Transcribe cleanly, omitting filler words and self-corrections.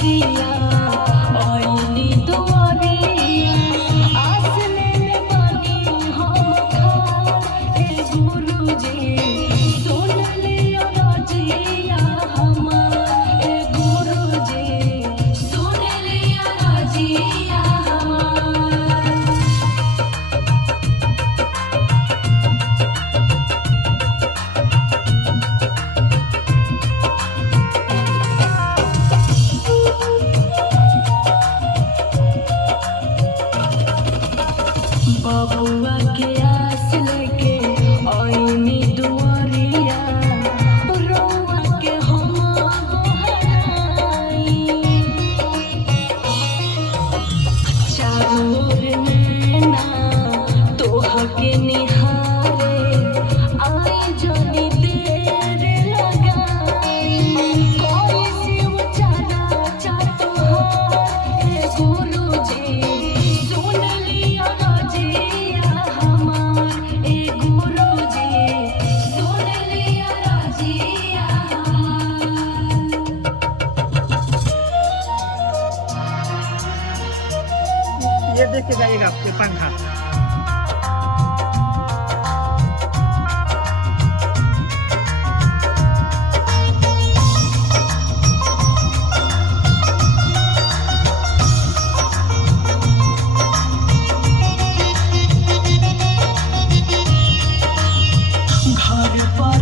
दुआरिया आईनी दुआरिया आसने में बनी हम खाए गुरुजी सुन लिया राजिया हमारे गुरुजी सुन लिया राजिया हमारे। बबुआ के आस लेके आईनी दुआरिया रोआ के हम बहराई चारों ओर नैना तोह के निहारे आई जनी देर लगाई कोई शिव चरा चतुहार गुरुजी सुन लिया राजिया हमार गुरुजी सुन लिया राजिया हमार। ये देख के जाइएगा आपके पंखा। घर पर